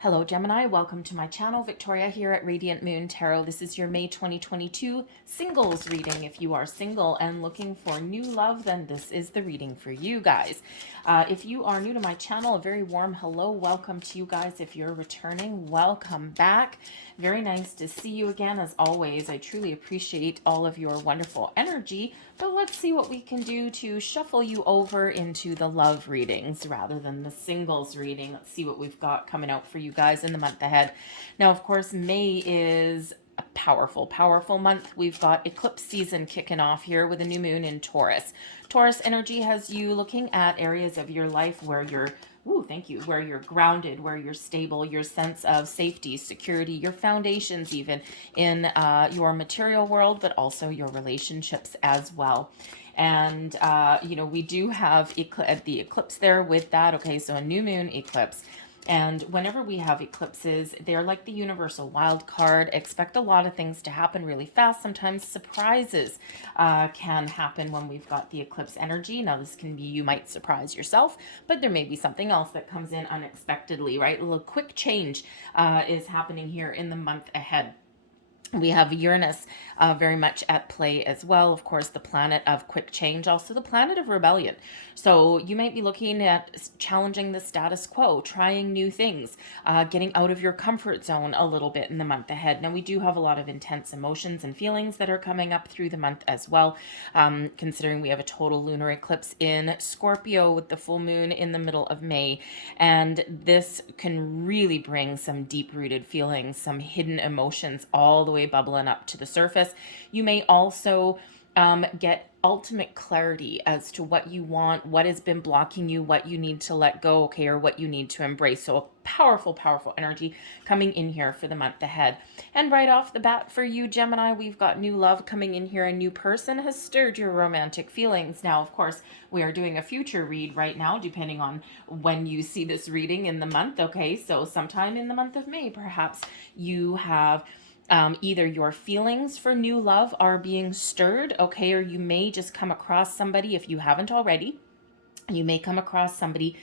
Hello Gemini, welcome to my channel. Victoria here at Radiant Moon Tarot. This is your May 2022 singles reading. If you are single and looking for new love, then this is the reading for you guys. If you are new to my channel, a very warm hello. Welcome to you guys. If you're returning, welcome back. Very nice to see you again. As always, I truly appreciate all of your wonderful energy. But let's see what we can do to shuffle you over into the love readings rather than the singles reading. Let's see what we've got coming out for you guys in the month ahead. Now, of course, May is a powerful month. We've got eclipse season kicking off here with a new moon in Taurus. Taurus energy has you looking at areas of your life where you're thank you. Where you're grounded, where you're stable, your sense of safety, security, your foundations even in your material world, but also your relationships as well. And, we do have the eclipse there with that. Okay, so a new moon eclipse. And whenever we have eclipses, they're like the universal wild card. Expect a lot of things to happen really fast. Sometimes surprises can happen when we've got the eclipse energy. Now, this can be you might surprise yourself, but there may be something else that comes in unexpectedly, right? A little quick change is happening here in the month ahead. We have Uranus very much at play as well. Of course, the planet of quick change, also the planet of rebellion. So you might be looking at challenging the status quo, trying new things, getting out of your comfort zone a little bit in the month ahead. Now, we do have a lot of intense emotions and feelings that are coming up through the month as well, considering we have a total lunar eclipse in Scorpio with the full moon in the middle of May. And this can really bring some deep-rooted feelings, some hidden emotions all the way bubbling up to the surface. You may also get ultimate clarity as to what you want, what has been blocking you, what you need to let go, okay, or what you need to embrace. So a powerful energy coming in here for the month ahead. And right off the bat for you, Gemini, we've got new love coming in here. A new person has stirred your romantic feelings. Now, of course, we are doing a future read right now, depending on when you see this reading in the month, okay? So sometime in the month of May, perhaps you have either your feelings for new love are being stirred, okay, or you may just come across somebody, if you haven't already, you may come across somebody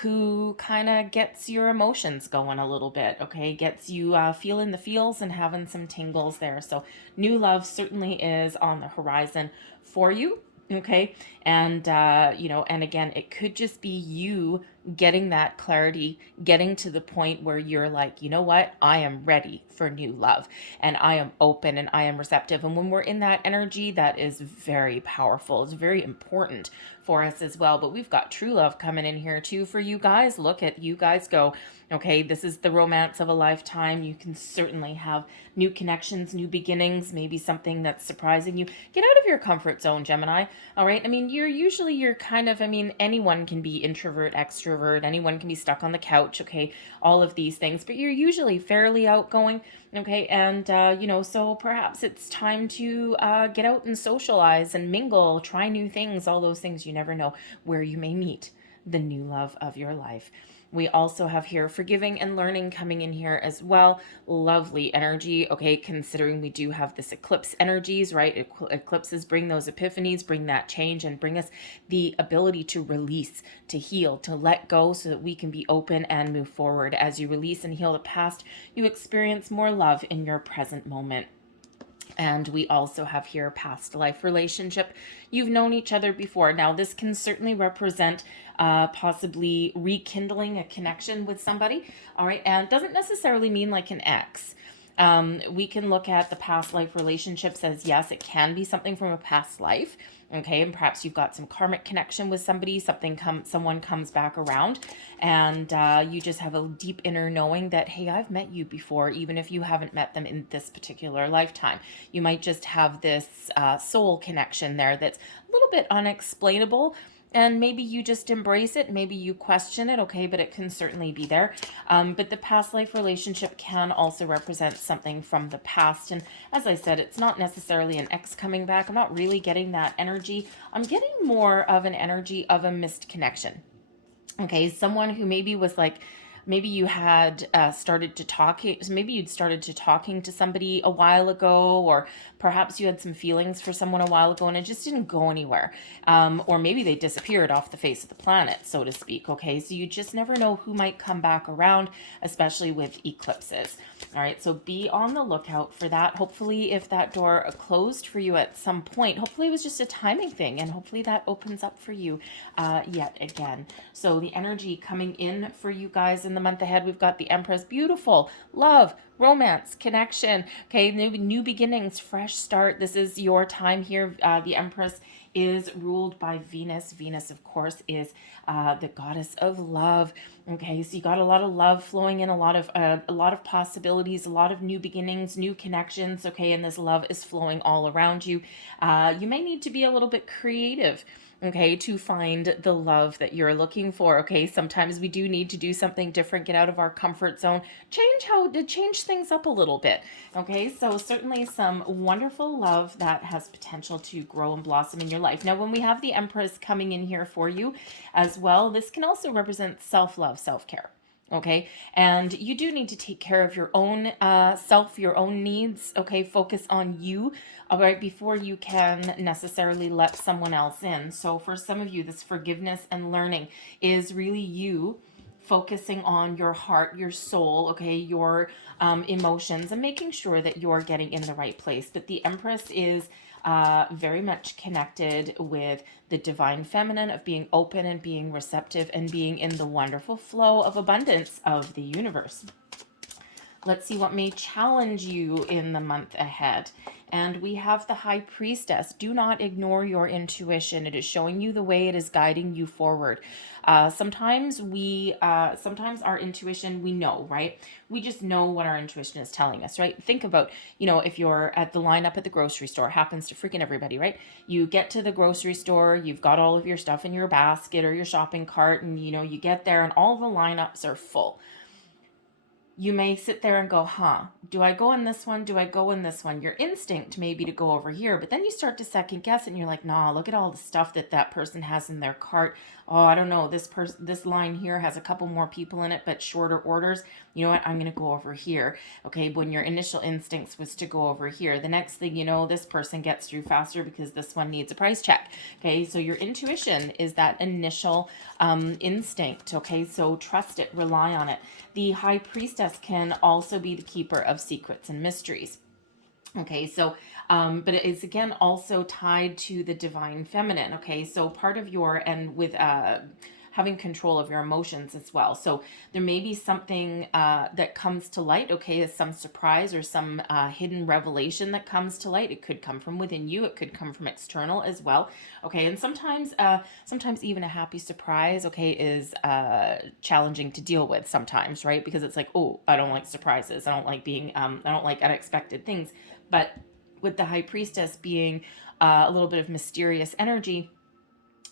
who kind of gets your emotions going a little bit, okay, gets you feeling the feels and having some tingles there. So new love certainly is on the horizon for you. Okay. And, and again, it could just be you getting that clarity, getting to the point where you're like, you know what? I am ready for new love and I am open and I am receptive. And when we're in that energy, that is very powerful. It's very important for us as well. But we've got true love coming in here too for you guys. Look at you guys go. Okay, this is the romance of a lifetime. You can certainly have new connections, new beginnings, maybe something that's surprising you. Get out of your comfort zone, Gemini. All right. I mean, you're kind of, anyone can be introvert, extrovert, anyone can be stuck on the couch. Okay. All of these things, but you're usually fairly outgoing. Okay. And, so perhaps it's time to get out and socialize and mingle, try new things, all those things. You never know where you may meet the new love of your life. We also have here forgiving and learning coming in here as well. Lovely energy. Okay, considering we do have this eclipse energies, right? Eclipses bring those epiphanies, bring that change, and bring us the ability to release, to heal, to let go so that we can be open and move forward. As you release and heal the past, you experience more love in your present moment. And we also have here past life relationship. You've known each other before. Now, this can certainly represent possibly rekindling a connection with somebody. All right. And it doesn't necessarily mean like an ex. We can look at the past life relationships as, yes, it can be something from a past life. Okay, and perhaps you've got some karmic connection with somebody, someone comes back around, and you just have a deep inner knowing that, hey, I've met you before, even if you haven't met them in this particular lifetime. You might just have this soul connection there that's a little bit unexplainable, and maybe you just embrace it, maybe you question it, okay, but it can certainly be there. But the past life relationship can also represent something from the past. And as I said, it's not necessarily an ex coming back. I'm not really getting that energy. I'm getting more of an energy of a missed connection. Okay, someone who maybe was like maybe you had started to talking, maybe you'd started to talking to somebody a while ago, or perhaps you had some feelings for someone a while ago and it just didn't go anywhere. Or maybe they disappeared off the face of the planet, so to speak. Okay, so you just never know who might come back around, especially with eclipses. All right, so be on the lookout for that. Hopefully, if that door closed for you at some point, hopefully it was just a timing thing, and hopefully that opens up for you yet again. So the energy coming in for you guys in the month ahead, we've got the Empress, beautiful, love, romance, connection, okay, new beginnings, fresh start. This is your time here. The Empress is ruled by Venus. Venus, of course, is the goddess of love. Okay, so you got a lot of love flowing in, a lot of possibilities, a lot of new beginnings, new connections. Okay, and this love is flowing all around you. You may need to be a little bit creative, okay, to find the love that you're looking for. Okay, sometimes we do need to do something different, get out of our comfort zone, change things up a little bit. Okay, so certainly some wonderful love that has potential to grow and blossom in your life. Now, when we have the Empress coming in here for you as well, this can also represent self-love, self-care. Okay, and you do need to take care of your own self, your own needs. Okay, focus on you, all right, before you can necessarily let someone else in. So for some of you, this forgiveness and learning is really you focusing on your heart, your soul, okay, your emotions, and making sure that you're getting in the right place. But the Empress is very much connected with the divine feminine, of being open and being receptive and being in the wonderful flow of abundance of the universe. Let's see what may challenge you in the month ahead. And we have the High Priestess. Do not ignore your intuition. It is showing you the way. It is guiding you forward. Sometimes our intuition, we know, right? We just know what our intuition is telling us, right? Think about, if you're at the lineup at the grocery store, happens to freaking everybody, right? You get to the grocery store, you've got all of your stuff in your basket or your shopping cart, and you get there and all the lineups are full. You may sit there and go, do I go in this one? Do I go in this one? Your instinct may be to go over here, but then you start to second guess and you're like, nah, look at all the stuff that person has in their cart. Oh, I don't know. This line here has a couple more people in it, but shorter orders. You know what? I'm going to go over here. Okay. When your initial instincts was to go over here, the next thing you know, this person gets through faster because this one needs a price check. Okay. So your intuition is that initial instinct. Okay. So trust it, rely on it. The High Priestess can also be the keeper of secrets and mysteries. Okay, so, but it is again also tied to the divine feminine. Okay, so part of and with having control of your emotions as well. So there may be something that comes to light, okay, as some surprise or some hidden revelation that comes to light. It could come from within you. It could come from external as well. Okay, and sometimes even a happy surprise, okay, is challenging to deal with sometimes, right? Because it's like, oh, I don't like surprises. I don't like I don't like unexpected things. But with the High Priestess being a little bit of mysterious energy,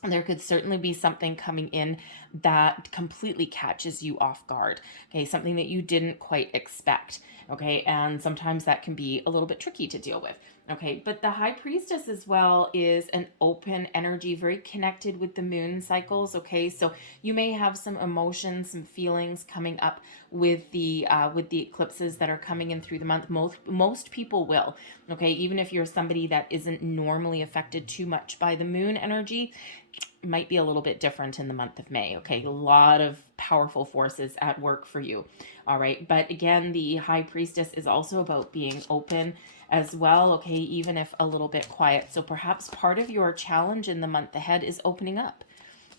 there could certainly be something coming in that completely catches you off guard. Okay, something that you didn't quite expect. Okay, and sometimes that can be a little bit tricky to deal with. Okay, but the High Priestess as well is an open energy, very connected with the moon cycles. Okay, so you may have some emotions, some feelings coming up with the eclipses that are coming in through the month. Most people will. Okay, even if you're somebody that isn't normally affected too much by the moon energy, might be a little bit different in the month of May. Okay, a lot of powerful forces at work for you. All right, but again, the High Priestess is also about being open as well. Okay, even if a little bit quiet. So perhaps part of your challenge in the month ahead is opening up,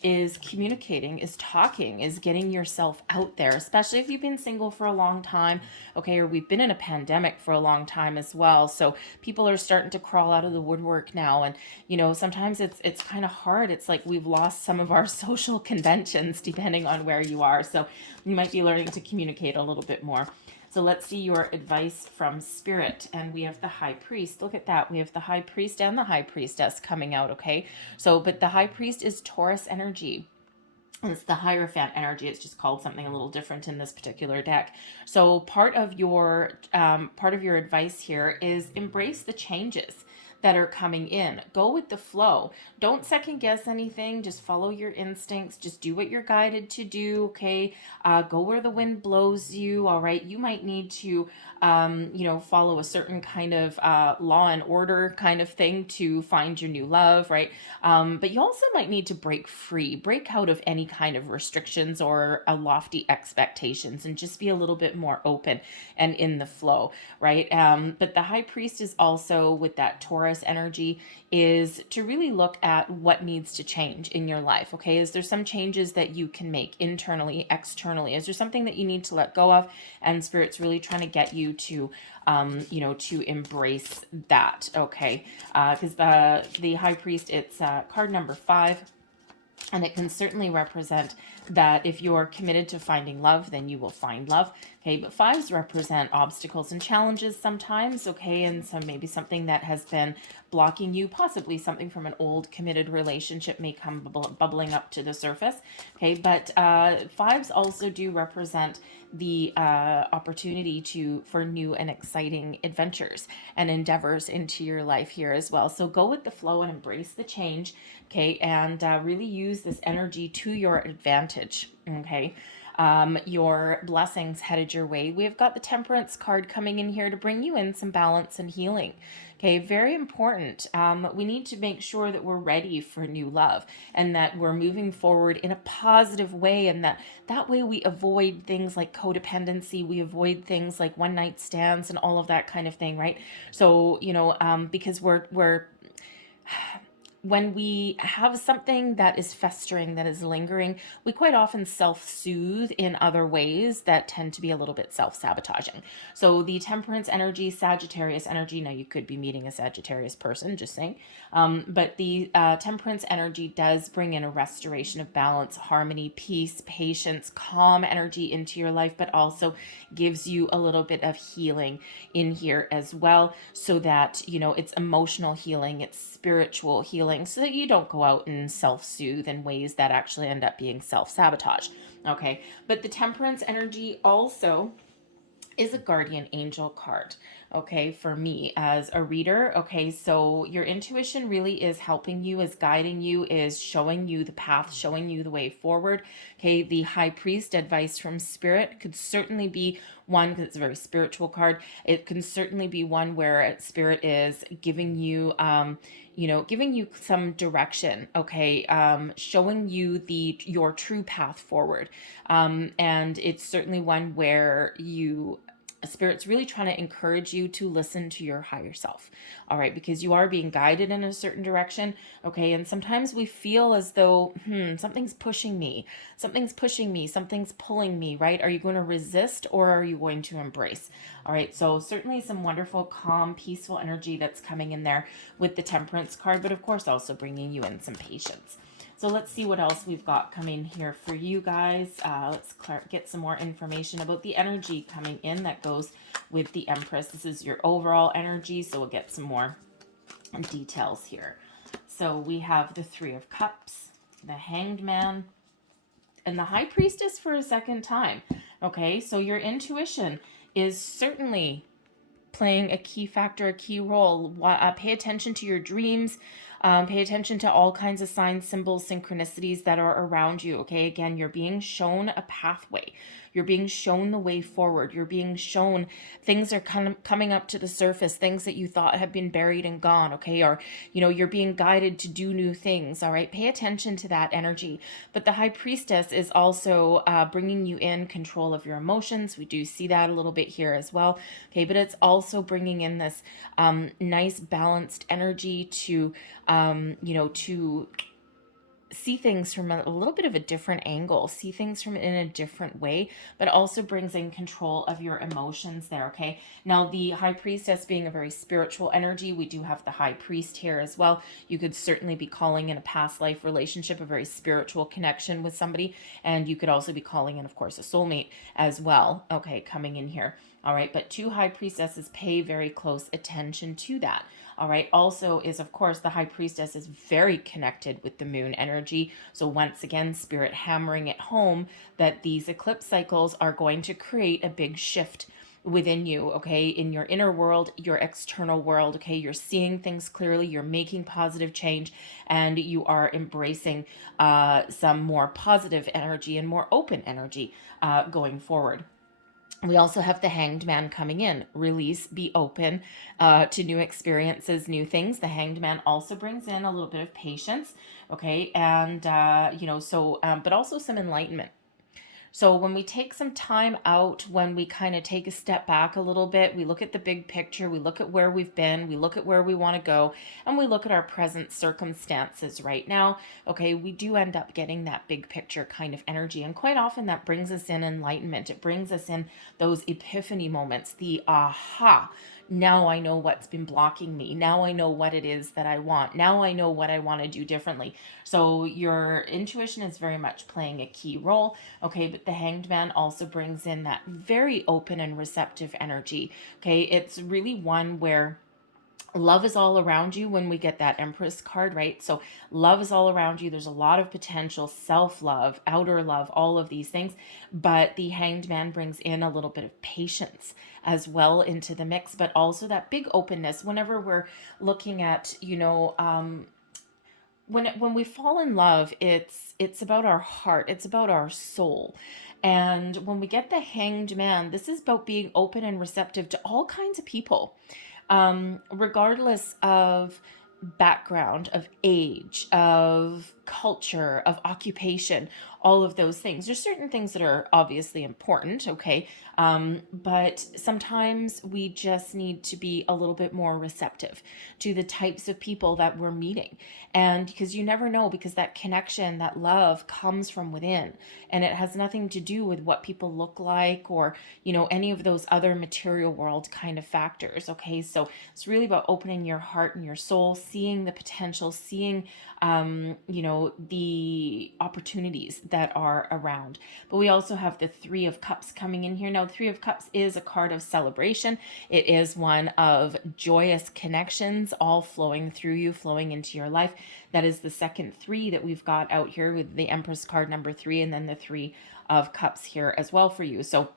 is communicating, is talking, is getting yourself out there, especially if you've been single for a long time, okay, or we've been in a pandemic for a long time as well. So people are starting to crawl out of the woodwork now, and sometimes it's kind of hard. It's like we've lost some of our social conventions depending on where you are. So you might be learning to communicate a little bit more. So let's see your advice from Spirit. And we have the High Priest. Look at that. We have the High Priest and the High Priestess coming out, okay? So, but the High Priest is Taurus energy. And it's the Hierophant energy. It's just called something a little different in this particular deck. So part of your advice here is embrace the changes that are coming in. Go with the flow. Don't second guess anything. Just follow your instincts. Just do what you're guided to do. Okay. Go where the wind blows you. All right. You might need to, follow a certain kind of law and order kind of thing to find your new love. Right. But you also might need to break free, break out of any kind of restrictions or lofty expectations, and just be a little bit more open and in the flow. Right. But the high priest is also with that Taurus energy, is to really look at what needs to change in your life. Okay. Is there some changes that you can make internally, externally? Is there something that you need to let go of? And Spirit's really trying to get you to, to embrace that. Okay. Because the high priest, it's card number 5. And it can certainly represent that if you're committed to finding love, then you will find love. Okay, but 5s represent obstacles and challenges sometimes. Okay, and so maybe something that has been blocking you, possibly something from an old committed relationship may come bubbling up to the surface. Okay, but 5s also do represent the opportunity for new and exciting adventures and endeavors into your life here as well. So go with the flow and embrace the change. Okay, and really use this energy to your advantage. Okay. Your blessings headed your way. We've got the Temperance card coming in here to bring you in some balance and healing. Okay, very important. We need to make sure that we're ready for new love and that we're moving forward in a positive way, and that way we avoid things like codependency, we avoid things like one night stands and all of that kind of thing, right? So, because we're when we have something that is festering, that is lingering, we quite often self-soothe in other ways that tend to be a little bit self-sabotaging. So the Temperance energy, Sagittarius energy, now you could be meeting a Sagittarius person, just saying, but the Temperance energy does bring in a restoration of balance, harmony, peace, patience, calm energy into your life, but also gives you a little bit of healing in here as well, so that, it's emotional healing, it's spiritual healing, so that you don't go out and self-soothe in ways that actually end up being self-sabotage. Okay, but the Temperance energy also is a guardian angel card. Okay, for me as a reader. Okay, so your intuition really is helping you, is guiding you, is showing you the path, showing you the way forward. Okay, the High Priest advice from Spirit could certainly be one, because it's a very spiritual card. It can certainly be one where Spirit is giving you giving you some direction, okay, showing you your true path forward. And it's certainly one where Spirit's really trying to encourage you to listen to your higher self. All right, because you are being guided in a certain direction. Okay, and sometimes we feel as though, something's pushing me, something's pulling me, right? Are you going to resist, or are you going to embrace? All right, so certainly some wonderful, calm, peaceful energy that's coming in there with the Temperance card, but of course also bringing you in some patience. So let's see what else we've got coming here for you guys. Let's get some more information about the energy coming in that goes with the Empress. This is your overall energy, so we'll get some more details here. So we have the Three of Cups, the Hanged Man, and the High Priestess for a second time. Okay, so your intuition is certainly playing a key factor, a key role. Pay attention to your dreams. Pay attention to all kinds of signs, symbols, synchronicities that are around you. Okay, again, you're being shown a pathway. You're being shown the way forward. You're being shown things are kind of coming up to the surface, things that you thought have been buried and gone, okay? Or, you're being guided to do new things, all right? Pay attention to that energy. But the High Priestess is also bringing you in control of your emotions. We do see that a little bit here as well, okay? But it's also bringing in this nice balanced energy to, to see things from a little bit of a different angle, see things from in a different way, but also brings in control of your emotions there, okay? Now, the High Priestess being a very spiritual energy, we do have the High Priest here as well. You could certainly be calling in a past life relationship, a very spiritual connection with somebody, and you could also be calling in, of course, a soulmate as well, okay, coming in here. All right, but 2 High Priestesses, pay very close attention to that. All right, also is, of course, the High Priestess is very connected with the moon energy. So once again, Spirit hammering it home that these eclipse cycles are going to create a big shift within you, okay, in your inner world, your external world, okay, you're seeing things clearly, you're making positive change, and you are embracing some more positive energy and more open energy going forward. We also have the Hanged Man coming in. Release, be open to new experiences, new things. The Hanged Man also brings in a little bit of patience, okay, and but also some enlightenment. So when we take some time out, when we kind of take a step back a little bit, we look at the big picture, we look at where we've been, we look at where we want to go, and we look at our present circumstances right now. Okay, we do end up getting that big picture kind of energy. And quite often that brings us in enlightenment. It brings us in those epiphany moments, the aha. Now I know what's been blocking me. Now I know what it is that I want. Now I know what I want to do differently. So your intuition is very much playing a key role. Okay, but the Hanged Man also brings in that very open and receptive energy. Okay, it's really one where love is all around you when we get that Empress card, right? So love is all around you. There's a lot of potential, self-love, outer love, all of these things. But the Hanged Man brings in a little bit of patience as well into the mix, but also that big openness whenever we're looking at, when we fall in love, it's about our heart, it's about our soul. And when we get the Hanged Man, this is about being open and receptive to all kinds of people, regardless of background, of age, of culture, of occupation, all of those things. There's certain things that are obviously important, okay? But sometimes we just need to be a little bit more receptive to the types of people that we're meeting. And because you never know, because that connection, that love comes from within, and it has nothing to do with what people look like or, any of those other material world kind of factors, okay? So it's really about opening your heart and your soul, seeing the potential, seeing the opportunities that are around. But we also have the Three of Cups coming in here. Now, the Three of Cups is a card of celebration. It is one of joyous connections all flowing through you, flowing into your life. That is the second three that we've got out here with the Empress card number 3, and then the Three of Cups here as well for you. So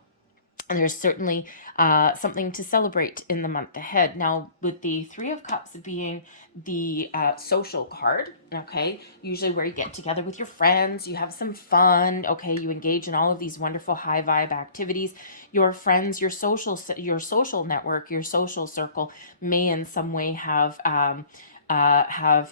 and there's certainly something to celebrate in the month ahead. Now, with the Three of Cups being the social card, okay, usually where you get together with your friends, you have some fun, okay, you engage in all of these wonderful high vibe activities. Your friends, your social network, your social circle may in some way have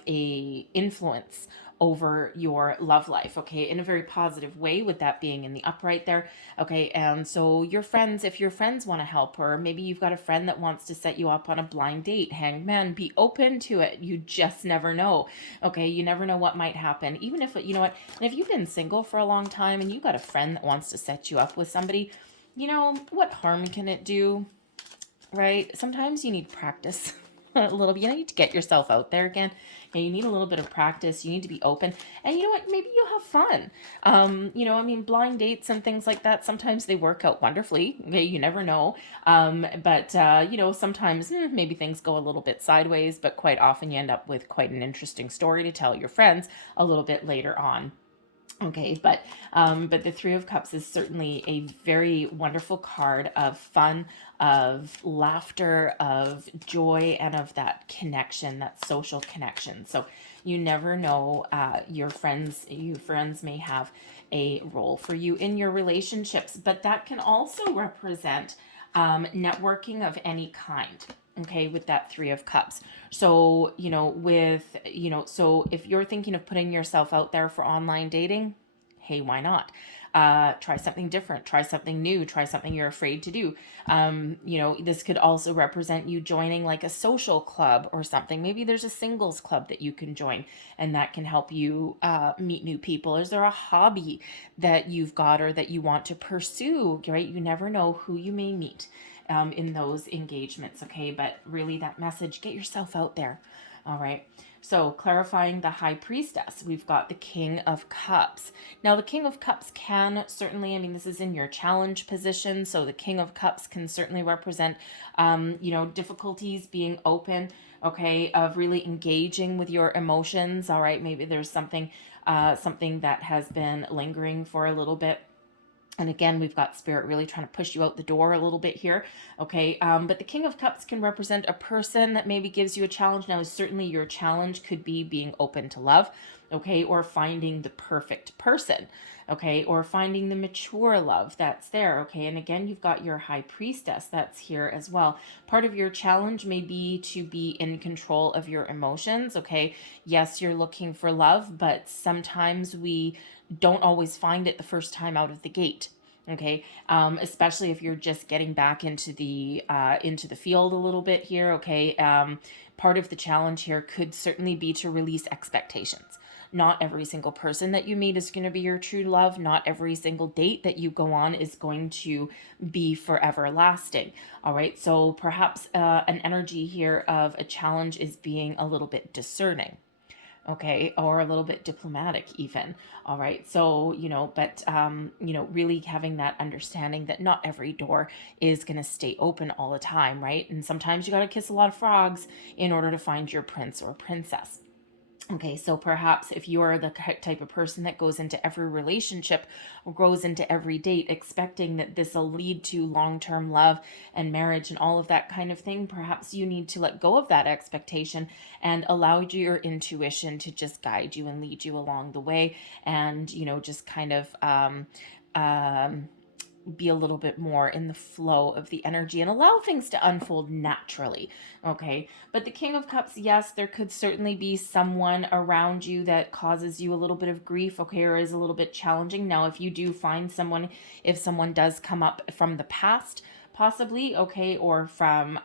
a influence over your love life, okay, in a very positive way, with that being in the upright there, okay. And so your friends, if your friends want to help, or maybe you've got a friend that wants to set you up on a blind date, Hanged Man, be open to it. You just never know, okay. You never know what might happen, even if, you know what, and if you've been single for a long time and you've got a friend that wants to set you up with somebody, what harm can it do, right? Sometimes you need practice. A little bit, you need to get yourself out there again. You need a little bit of practice. You need to be open, and you know what, maybe you'll have fun. Blind dates and things like that, sometimes they work out wonderfully, okay, you never know. But sometimes maybe things go a little bit sideways, but quite often you end up with quite an interesting story to tell your friends a little bit later on. Okay, but the Three of Cups is certainly a very wonderful card of fun, of laughter, of joy, and of that connection, that social connection. So you never know, you friends may have a role for you in your relationships, but that can also represent networking of any kind. Okay, with that Three of Cups. So, so if you're thinking of putting yourself out there for online dating, hey, why not? Try something different, try something new, try something you're afraid to do. This could also represent you joining like a social club or something. Maybe there's a singles club that you can join, and that can help you meet new people. Is there a hobby that you've got or that you want to pursue, right? You never know who you may meet in those engagements, okay? But really, that message, get yourself out there, all right? So clarifying the High Priestess, we've got the King of Cups. Now, the King of Cups can certainly, this is in your challenge position, so the King of Cups can certainly represent, difficulties, being open, okay, of really engaging with your emotions, all right? Maybe there's something that has been lingering for a little bit. And again, we've got Spirit really trying to push you out the door a little bit here. Okay. But the King of Cups can represent a person that maybe gives you a challenge. Now, certainly your challenge could be being open to love. Okay. Or finding the perfect person. Okay. Or finding the mature love that's there. Okay. And again, you've got your High Priestess that's here as well. Part of your challenge may be to be in control of your emotions. Okay. Yes, you're looking for love, but sometimes we don't always find it the first time out of the gate. Okay. Especially if you're just getting back into the field a little bit here. Okay. Part of the challenge here could certainly be to release expectations. Not every single person that you meet is going to be your true love. Not every single date that you go on is going to be forever lasting. All right. So perhaps an energy here of a challenge is being a little bit discerning. Okay, or a little bit diplomatic even. All right. So, but really having that understanding that not every door is going to stay open all the time, right? And sometimes you got to kiss a lot of frogs in order to find your prince or princess. Okay, so perhaps if you're the type of person that goes into every relationship or goes into every date expecting that this will lead to long-term love and marriage and all of that kind of thing, perhaps you need to let go of that expectation and allow your intuition to just guide you and lead you along the way, and just kind of be a little bit more in the flow of the energy and allow things to unfold naturally. Okay. But the King of Cups, yes, there could certainly be someone around you that causes you a little bit of grief, okay, or is a little bit challenging. Now, if you do find someone, if someone does come up from the past, possibly, okay, or from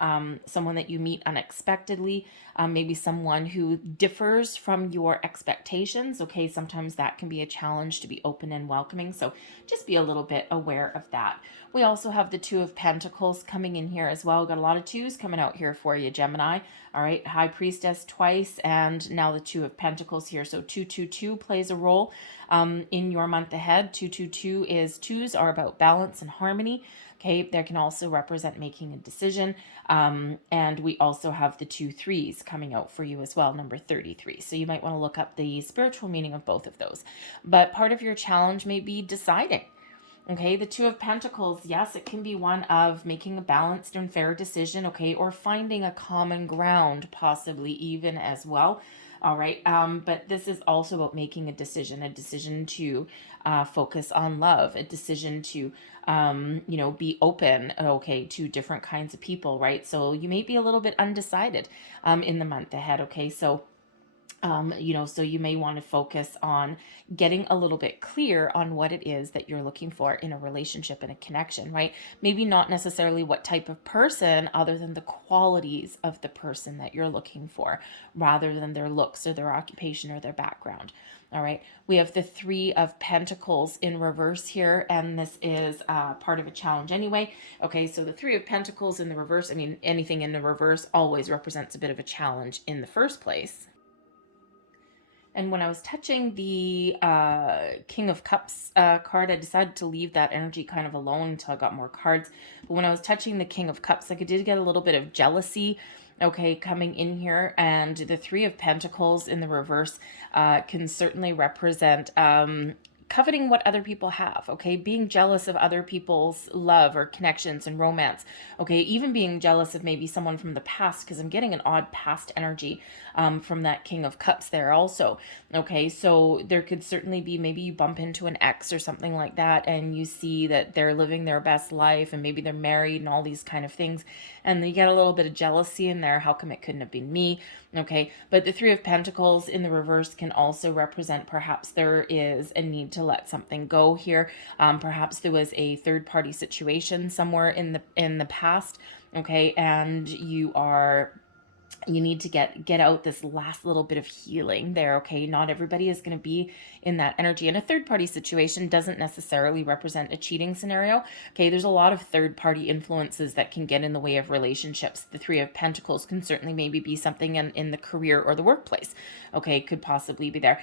someone that you meet unexpectedly, maybe someone who differs from your expectations, okay, sometimes that can be a challenge to be open and welcoming, so just be a little bit aware of that. We also have the Two of Pentacles coming in here as well. We've got a lot of twos coming out here for you, Gemini. All right, High Priestess twice, and now the Two of Pentacles here. So 222 plays a role in your month ahead. 222 is twos are about balance and harmony. Okay, there can also represent making a decision. And we also have the 2 threes coming out for you as well, number 33. So you might want to look up the spiritual meaning of both of those. But part of your challenge may be deciding. Okay, the Two of Pentacles, yes, it can be one of making a balanced and fair decision, okay, or finding a common ground, possibly even as well. All right, but this is also about making a decision to focus on love, a decision to, be open, okay, to different kinds of people, right? So you may be a little bit undecided in the month ahead, okay? So so you may want to focus on getting a little bit clear on what it is that you're looking for in a relationship and a connection, right? Maybe not necessarily what type of person, other than the qualities of the person that you're looking for, rather than their looks or their occupation or their background. All right, we have the Three of Pentacles in reverse here, and this is part of a challenge anyway. Okay, so the Three of Pentacles in the reverse, I mean, anything in the reverse always represents a bit of a challenge in the first place. And when I was touching the King of Cups card, I decided to leave that energy kind of alone until I got more cards. But when I was touching the King of Cups, I did get a little bit of jealousy, okay, coming in here. And the Three of Pentacles in the reverse can certainly represent coveting what other people have, okay? Being jealous of other people's love or connections and romance, okay? Even being jealous of maybe someone from the past, because I'm getting an odd past energy from that King of Cups there also, okay? So there could certainly be, maybe you bump into an ex or something like that, and you see that they're living their best life, and maybe they're married and all these kind of things, and you get a little bit of jealousy in there. How come it couldn't have been me? Okay, but the Three of Pentacles in the reverse can also represent perhaps there is a need to let something go here. Perhaps there was a third-party situation somewhere in the past, okay, and you need to get out this last little bit of healing there, okay? Not everybody is going to be in that energy. And a third-party situation doesn't necessarily represent a cheating scenario, okay? There's a lot of third-party influences that can get in the way of relationships. The Three of Pentacles can certainly maybe be something in the career or the workplace, okay? Could possibly be there.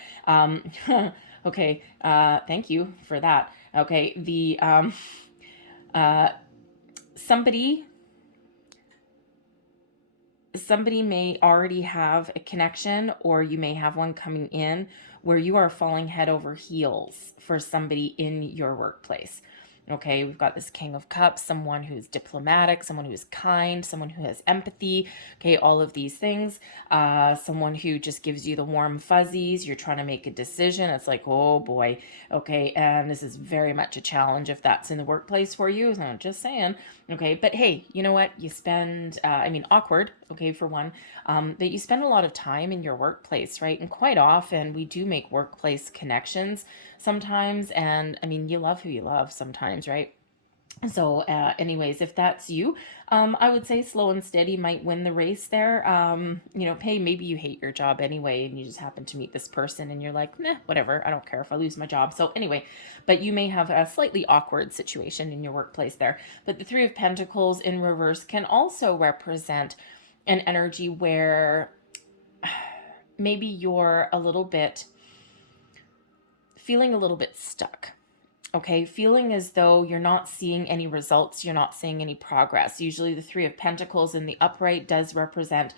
Okay, thank you for that. Okay, the somebody may already have a connection, or you may have one coming in where you are falling head over heels for somebody in your workplace. Okay, we've got this King of Cups, someone who's diplomatic, someone who's kind, someone who has empathy. Okay, all of these things. Someone who just gives you the warm fuzzies. You're trying to make a decision. It's like, oh boy. Okay, and this is very much a challenge if that's in the workplace for you. So I'm just saying. Okay, but hey, you know what? You spend, awkward, okay, for one, that you spend a lot of time in your workplace, right? And quite often we do make workplace connections sometimes. And I mean, you love who you love sometimes, right? So, anyways, if that's you, I would say slow and steady might win the race there. Hey, maybe you hate your job anyway, and you just happen to meet this person, and you're like, nah, whatever, I don't care if I lose my job. So, anyway, but you may have a slightly awkward situation in your workplace there. But the Three of Pentacles in reverse can also represent an energy where maybe you're a little bit feeling a little bit stuck. Okay, feeling as though you're not seeing any results, you're not seeing any progress. Usually the Three of Pentacles in the upright does represent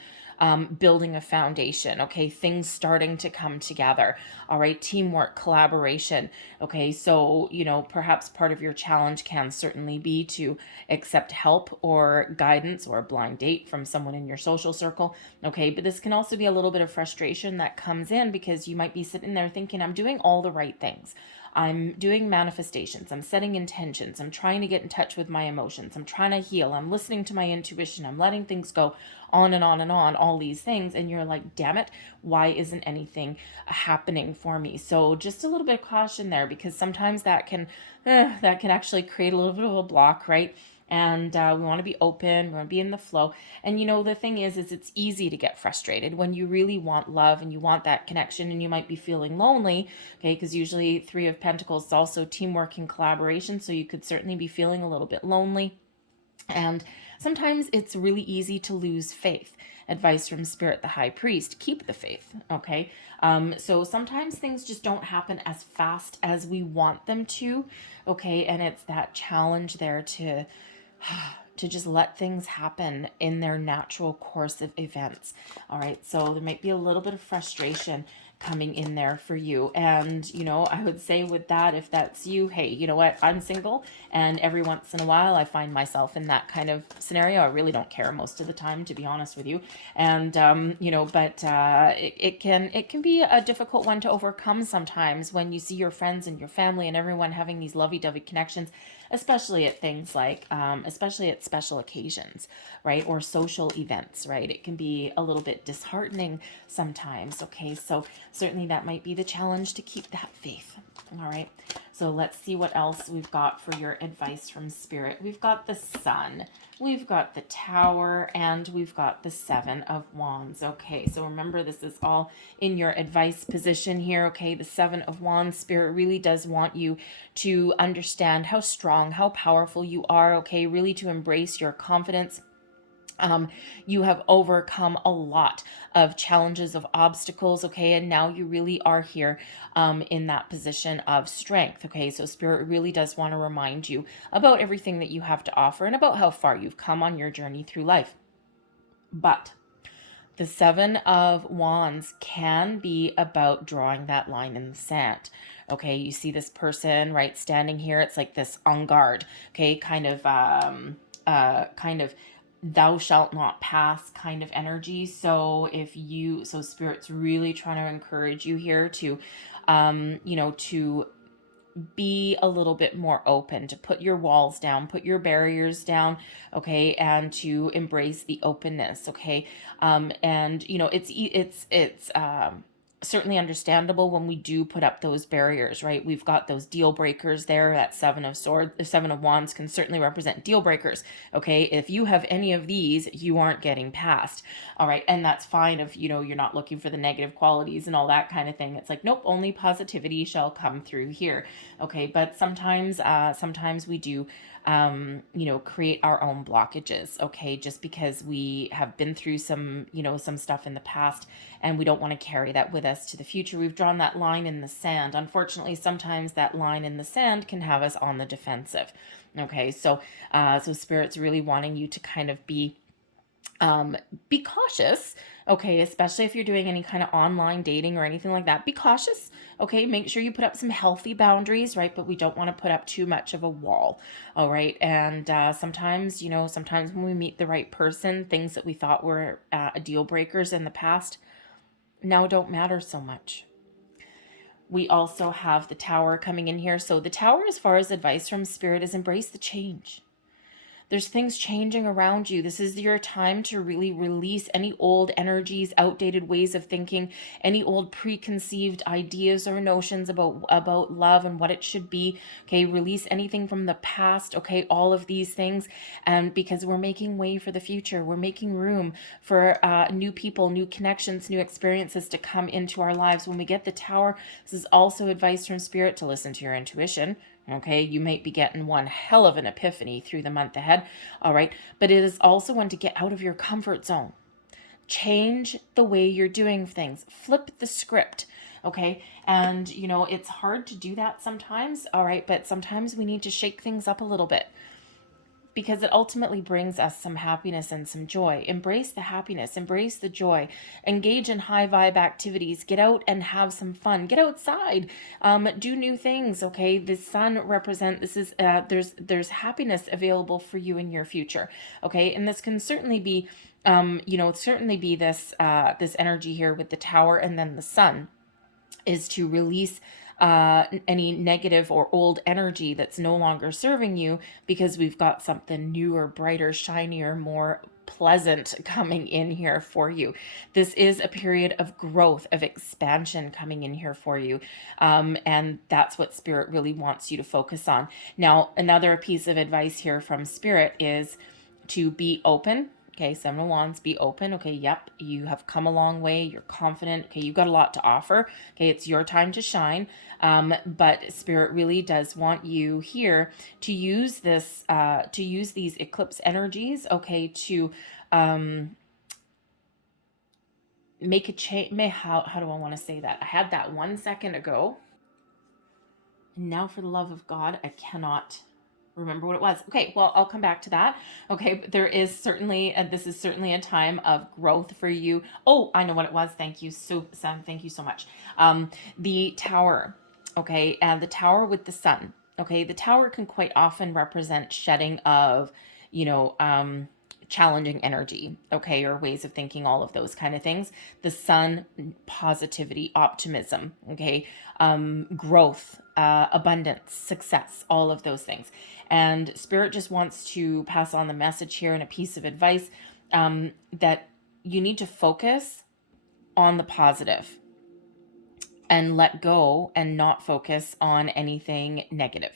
building a foundation, okay, things starting to come together, all right, teamwork, collaboration, okay, so, perhaps part of your challenge can certainly be to accept help or guidance or a blind date from someone in your social circle, okay, but this can also be a little bit of frustration that comes in because you might be sitting there thinking, I'm doing all the right things. I'm doing manifestations. I'm setting intentions. I'm trying to get in touch with my emotions. I'm trying to heal. I'm listening to my intuition. I'm letting things go on and on and on, all these things. And you're like, damn it, why isn't anything happening for me? So just a little bit of caution there, because sometimes that can actually create a little bit of a block, right? And we want to be open, we want to be in the flow. And the thing is it's easy to get frustrated when you really want love and you want that connection, and you might be feeling lonely, okay, because usually Three of Pentacles is also teamwork and collaboration, so you could certainly be feeling a little bit lonely. And sometimes it's really easy to lose faith. Advice from Spirit, the High Priest, keep the faith, okay? So sometimes things just don't happen as fast as we want them to, okay? And it's that challenge there to just let things happen in their natural course of events. All right, so there might be a little bit of frustration coming in there for you. And, I would say with that, if that's you, hey, you know what? I'm single, and every once in a while I find myself in that kind of scenario. I really don't care most of the time, to be honest with you. And, but it can be a difficult one to overcome sometimes when you see your friends and your family and everyone having these lovey-dovey connections, especially at things like, especially at special occasions, right? Or social events, right? It can be a little bit disheartening sometimes, okay? So certainly that might be the challenge, to keep that faith, all right? So let's see what else we've got for your advice from Spirit. We've got the Sun, we've got the Tower, and we've got the Seven of Wands. Okay, so remember, this is all in your advice position here, okay? The Seven of Wands, Spirit really does want you to understand how strong, how powerful you are, okay? Really to embrace your confidence. You have overcome a lot of challenges, of obstacles, okay, and now you really are here in that position of strength, okay? So Spirit really does want to remind you about everything that you have to offer and about how far you've come on your journey through life. But the Seven of Wands can be about drawing that line in the sand. Okay, you see this person, right, standing here. It's like this on guard, okay, kind of thou shalt not pass kind of energy. So Spirit's really trying to encourage you here to, to be a little bit more open, to put your walls down, put your barriers down, okay, and to embrace the openness, okay. And it's certainly understandable when we do put up those barriers, right? We've got those deal breakers there. That Seven of Wands can certainly represent deal breakers, okay? If you have any of these, you aren't getting past, all right? And that's fine if, you're not looking for the negative qualities and all that kind of thing. It's like, nope, only positivity shall come through here, okay? But sometimes we do, create our own blockages, okay? Just because we have been through some stuff in the past, and we don't want to carry that with us to the future. We've drawn that line in the sand. Unfortunately, sometimes that line in the sand can have us on the defensive. Okay, so Spirit's really wanting you to kind of be Be cautious, okay, especially if you're doing any kind of online dating or anything like that. Be cautious, okay? Make sure you put up some healthy boundaries, right? But we don't want to put up too much of a wall, all right? And sometimes, sometimes when we meet the right person, things that we thought were deal breakers in the past now don't matter so much. We also have the Tower coming in here. So the Tower, as far as advice from Spirit, is embrace the change. There's things changing around you. This is your time to really release any old energies, outdated ways of thinking, any old preconceived ideas or notions about love and what it should be. Okay, release anything from the past. Okay, all of these things, and because we're making way for the future, we're making room for new people, new connections, new experiences to come into our lives. When we get the Tower, this is also advice from Spirit to listen to your intuition. Okay, you might be getting one hell of an epiphany through the month ahead. All right, but it is also one to get out of your comfort zone. Change the way you're doing things. Flip the script. Okay, and it's hard to do that sometimes. All right, but sometimes we need to shake things up a little bit, because it ultimately brings us some happiness and some joy. Embrace the happiness, embrace the joy, engage in high vibe activities, get out and have some fun, get outside, do new things. Okay, the Sun represent this is there's happiness available for you in your future. Okay, and this can certainly be certainly be this energy here with the Tower and then the Sun is to release any negative or old energy that's no longer serving you, because we've got something newer, brighter, shinier, more pleasant coming in here for you. This is a period of growth, of expansion coming in here for you. And that's what Spirit really wants you to focus on. Now, another piece of advice here from Spirit is to be open. Okay, Seven of Wands, be open. Okay, yep, you have come a long way. You're confident. Okay, you've got a lot to offer. Okay, it's your time to shine. But Spirit really does want you here to use this, to use these eclipse energies, okay, to make a change. How do I want to say that? I had that 1 second ago. And now, for the love of God, I cannot remember what it was. Okay, well, I'll come back to that. Okay, but there is certainly, this is certainly a time of growth for you. Oh, I know what it was. Thank you, Sun. Thank you so much. The Tower. Okay, and the Tower with the Sun. Okay, the Tower can quite often represent shedding of, challenging energy, okay, or ways of thinking, all of those kind of things. The Sun, positivity, optimism, okay, growth, abundance, success, all of those things. And Spirit just wants to pass on the message here and a piece of advice, that you need to focus on the positive and let go and not focus on anything negative.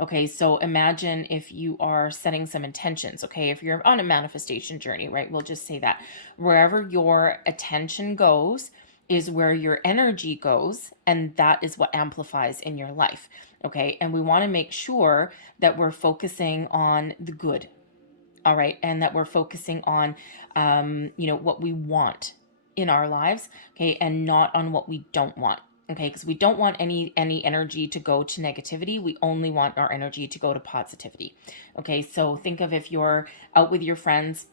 Okay, so imagine if you are setting some intentions. Okay, if you're on a manifestation journey, right? We'll just say that wherever your attention goes is where your energy goes, and that is what amplifies in your life. Okay, and we want to make sure that we're focusing on the good. All right, and that we're focusing on, what we want in our lives. Okay, and not on what we don't want. Okay, because we don't want any energy to go to negativity. We only want our energy to go to positivity. Okay, so think of if you're out with your friends,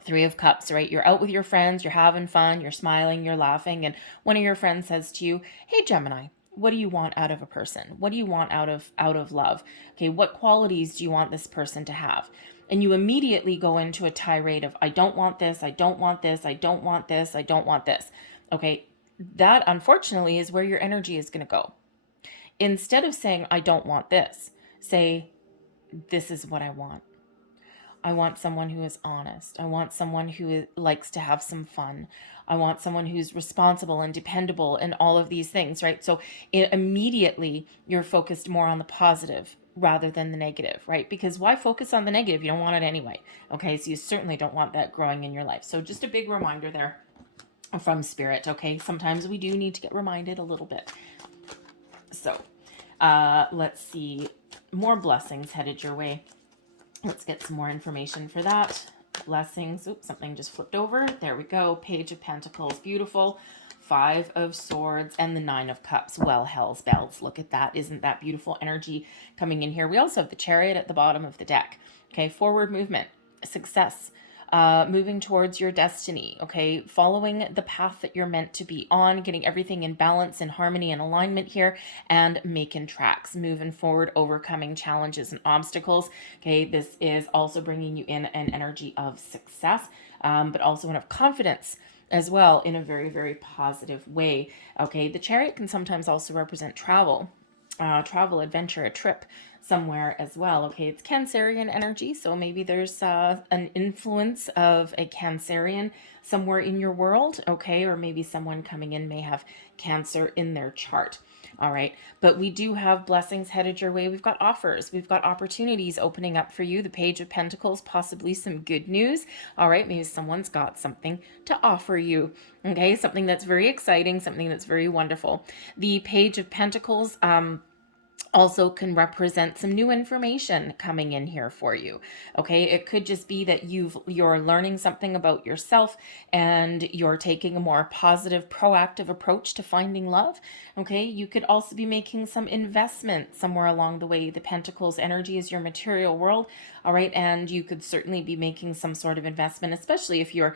Three of Cups, right? You're out with your friends, you're having fun, you're smiling, you're laughing, and one of your friends says to you, "Hey, Gemini, what do you want out of a person? What do you want out of love? Okay, what qualities do you want this person to have?" And you immediately go into a tirade of, "I don't want this, I don't want this, I don't want this, I don't want this." Okay, that unfortunately is where your energy is going to go. Instead of saying, "I don't want this," say, "This is what I want. I want someone who is honest. I want someone who likes to have some fun. I want someone who's responsible and dependable and all of these things," right? So immediately you're focused more on the positive rather than the negative, right? Because why focus on the negative? You don't want it anyway. Okay, so you certainly don't want that growing in your life. So just a big reminder there from Spirit. Okay, sometimes we do need to get reminded a little bit. So let's see, more blessings headed your way. Let's get some more information for that. Blessings. Oops, something just flipped over. There we go. Page of Pentacles. Beautiful. Five of Swords and the Nine of Cups. Well, hell's bells. Look at that. Isn't that beautiful energy coming in here? We also have the Chariot at the bottom of the deck. Okay, forward movement, success, moving towards your destiny, okay? Following the path that you're meant to be on, getting everything in balance and harmony and alignment here, and making tracks, moving forward, overcoming challenges and obstacles, okay? This is also bringing you in an energy of success, but also one of confidence as well, in a very, very positive way, okay? The Chariot can sometimes also represent travel, adventure, a trip somewhere as well. Okay, it's Cancerian energy, so maybe there's an influence of a Cancerian somewhere in your world, okay, or maybe someone coming in may have Cancer in their chart. All right, but we do have blessings headed your way. We've got offers, we've got opportunities opening up for you. The Page of Pentacles, possibly some good news. All right, maybe someone's got something to offer you. Okay, something that's very exciting, something that's very wonderful. The Page of Pentacles, also can represent some new information coming in here for you. Okay, it could just be that you're learning something about yourself and you're taking a more positive, proactive approach to finding love. Okay, you could also be making some investment somewhere along the way. The Pentacles energy is your material world. All right, and you could certainly be making some sort of investment, especially if you're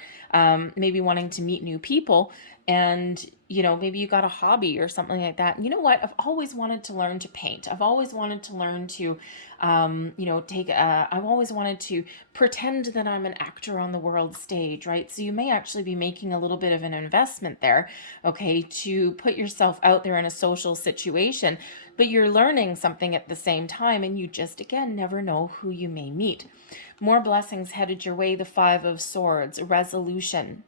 maybe wanting to meet new people, and maybe you got a hobby or something like that. And you know what? I've always wanted to learn to paint. I've always wanted to learn to, I've always wanted to pretend that I'm an actor on the world stage, right? So you may actually be making a little bit of an investment there, okay, to put yourself out there in a social situation, but you're learning something at the same time, and you just, again, never know who you may meet. More blessings headed your way. The Five of Swords, resolution.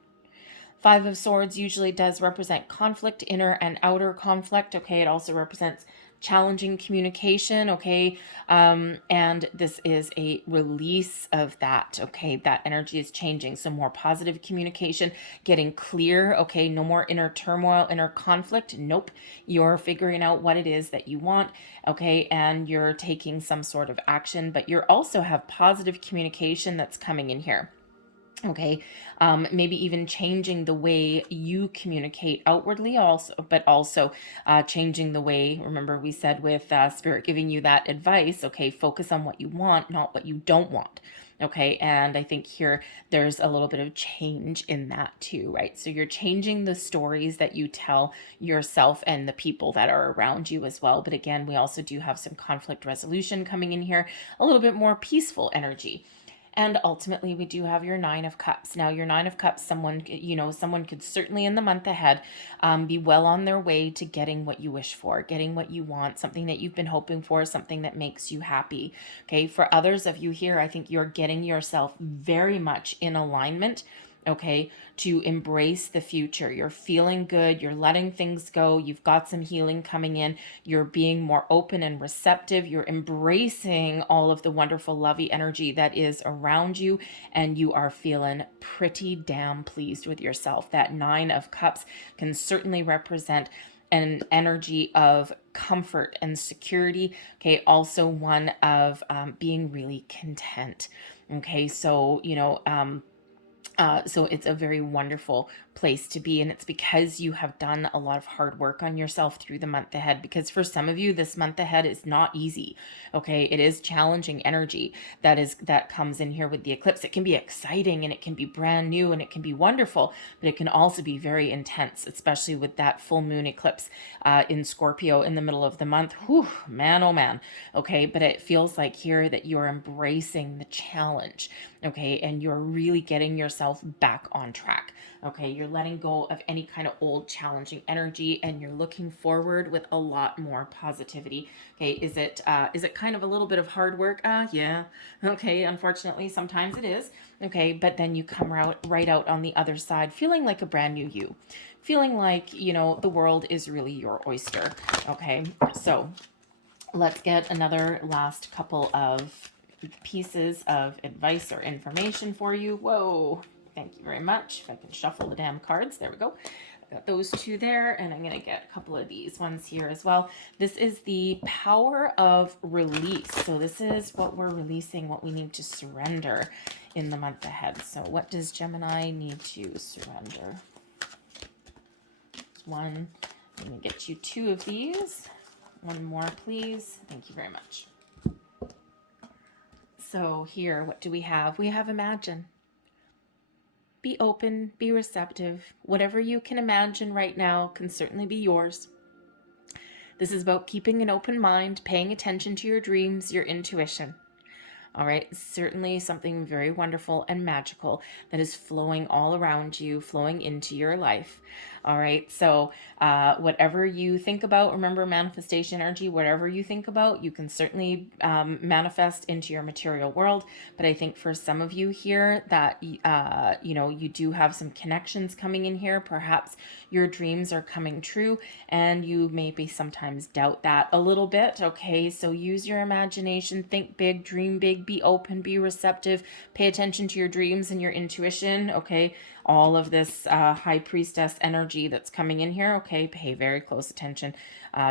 Five of Swords usually does represent conflict, inner and outer conflict. Okay, it also represents challenging communication. Okay, and this is a release of that. Okay, that energy is changing. So more positive communication, getting clear. Okay, no more inner turmoil, inner conflict. Nope, you're figuring out what it is that you want. Okay, and you're taking some sort of action, but you also have positive communication that's coming in here. Okay, maybe even changing the way you communicate outwardly, but also changing the way. Remember, we said with Spirit giving you that advice. Okay, focus on what you want, not what you don't want. Okay, and I think here there's a little bit of change in that too, right? So you're changing the stories that you tell yourself and the people that are around you as well. But again, we also do have some conflict resolution coming in here, a little bit more peaceful energy. And ultimately, we do have your Nine of Cups. Now, your Nine of Cups, someone could certainly in the month ahead be well on their way to getting what you wish for, getting what you want, something that you've been hoping for, something that makes you happy. Okay, for others of you here, I think you're getting yourself very much in alignment, okay, to embrace the future. You're feeling good. You're letting things go. You've got some healing coming in. You're being more open and receptive. You're embracing all of the wonderful, lovey energy that is around you, and you are feeling pretty damn pleased with yourself. That Nine of Cups can certainly represent an energy of comfort and security. Okay, also one of being really content. Okay, so so it's a very wonderful place to be, and it's because you have done a lot of hard work on yourself through the month ahead, because for some of you this month ahead is not easy. Okay, it is challenging energy that comes in here with the eclipse. It can be exciting and it can be brand new and it can be wonderful, but it can also be very intense, especially with that full moon eclipse in Scorpio in the middle of the month. Whew, man, oh man. Okay, but it feels like here that you're embracing the challenge, okay, and you're really getting yourself back on track. Okay, you're letting go of any kind of old challenging energy, and you're looking forward with a lot more positivity. Okay, is it kind of a little bit of hard work? Yeah. Okay, unfortunately, sometimes it is. Okay, but then you come right out on the other side feeling like a brand new you, feeling like, the world is really your oyster. Okay, so let's get another last couple of pieces of advice or information for you. Whoa. Thank you very much. If I can shuffle the damn cards. There we go. I got those two there, and I'm going to get a couple of these ones here as well. This is the power of release. So this is what we're releasing, what we need to surrender in the month ahead. So what does Gemini need to surrender? One. I'm going to get you two of these. One more, please. Thank you very much. So here, what do we have? We have imagine. be open, be receptive. Whatever you can imagine right now can certainly be yours. This is about keeping an open mind, paying attention to your dreams, your intuition. All right, certainly something very wonderful and magical that is flowing all around you, flowing into your life. All right, so whatever you think about, remember manifestation energy, whatever you think about, you can certainly manifest into your material world. But I think for some of you here that, you do have some connections coming in here. Perhaps your dreams are coming true and you maybe sometimes doubt that a little bit. Okay, so use your imagination, think big, dream big, be open, be receptive, pay attention to your dreams and your intuition. Okay, all of this high priestess energy that's coming in here. Okay, pay very close attention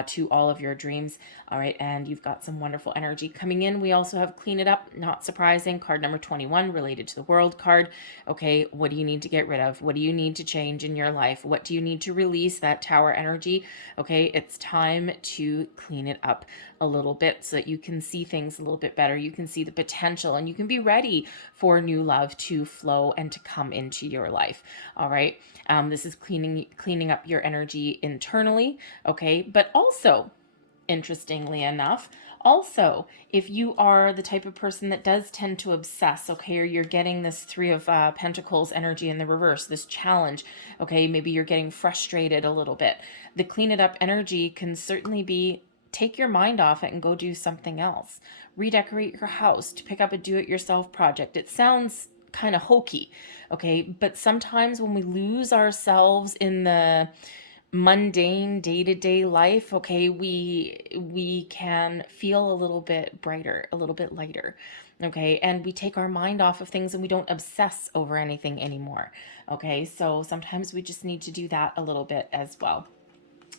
to all of your dreams. All right, and you've got some wonderful energy coming in. We also have clean it up, not surprising, card number 21 related to the world card. Okay, what do you need to get rid of? What do you need to change in your life? What do you need to release? That tower energy. Okay, it's time to clean it up a little bit so that you can see things a little bit better. You can see the potential and you can be ready for new love to flow and to come into your life. All right, this is cleaning up your energy internally. Okay, but also, interestingly enough, also, if you are the type of person that does tend to obsess, okay, or you're getting this Three of Pentacles energy in the reverse, this challenge, okay, maybe you're getting frustrated a little bit. The clean it up energy can certainly be take your mind off it and go do something else. Redecorate your house, to pick up a do-it-yourself project. It sounds kind of hokey, okay, but sometimes when we lose ourselves in the mundane day-to-day life, okay, we can feel a little bit brighter, a little bit lighter, okay, and we take our mind off of things and we don't obsess over anything anymore. Okay, so sometimes we just need to do that a little bit as well.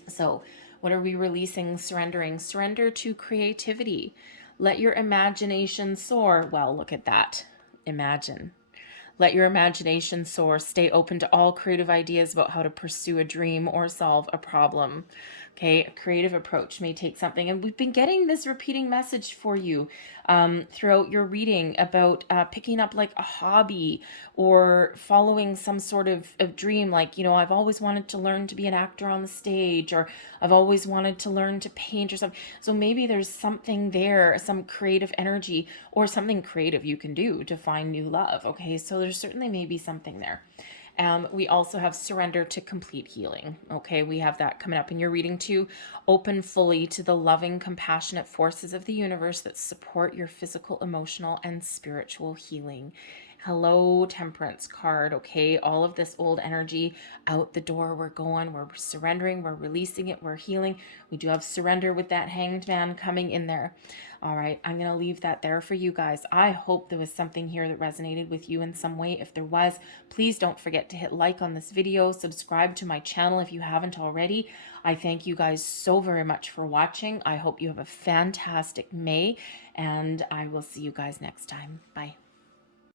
So what are we releasing, surrendering? Surrender to creativity. Let your imagination soar. Well, look at that. Imagine. Let your imagination soar. Stay open to all creative ideas about how to pursue a dream or solve a problem. Okay, a creative approach may take something. And we've been getting this repeating message for you throughout your reading about picking up like a hobby or following some sort of dream. Like, I've always wanted to learn to be an actor on the stage, or I've always wanted to learn to paint or something. So maybe there's something there, some creative energy or something creative you can do to find new love. Okay, so there's certainly maybe something there. We also have surrender to complete healing. Okay, we have that coming up in your reading too. Open fully to the loving, compassionate forces of the universe that support your physical, emotional, and spiritual healing. Hello, Temperance card. Okay, all of this old energy out the door. We're going, we're surrendering, we're releasing it, we're healing. We do have surrender with that Hanged Man coming in there. All right, I'm going to leave that there for you guys. I hope there was something here that resonated with you in some way. If there was, please don't forget to hit like on this video, subscribe to my channel if you haven't already. I thank you guys so very much for watching. I hope you have a fantastic May, and I will see you guys next time. Bye.